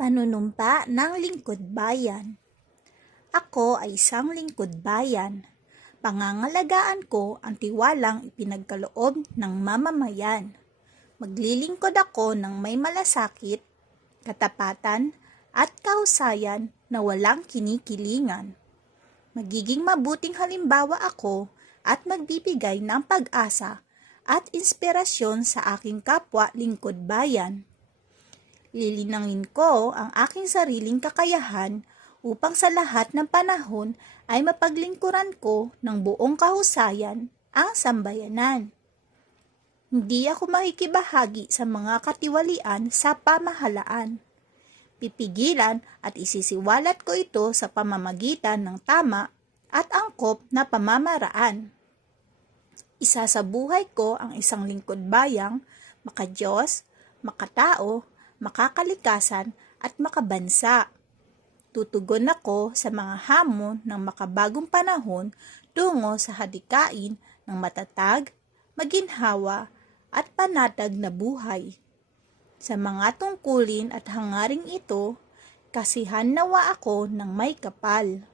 Panunumpa ng lingkod bayan. Ako ay isang lingkod bayan. Pangangalagaan ko ang tiwalang ipinagkaloob ng mamamayan. Maglilingkod ako ng may malasakit, katapatan at kahusayan na walang kinikilingan. Magiging mabuting halimbawa ako at magbibigay ng pag-asa at inspirasyon sa aking kapwa lingkod bayan. Lilinangin ko ang aking sariling kakayahan upang sa lahat ng panahon ay mapaglingkuran ko ng buong kahusayan ang sambayanan. Hindi ako makikibahagi sa mga katiwalian sa pamahalaan. Pipigilan at isisiwalat ko ito sa pamamagitan ng tama at angkop na pamamaraan. Isasabuhay ko ang isang lingkod bayang makadiyos, makatao, makakalikasan at makabansa. Tutugon ako sa mga hamon ng makabagong panahon tungo sa hadikain ng matatag, maginhawa at panatag na buhay. Sa mga tungkulin at hangaring ito, kasihan nawa ako ng may kapal.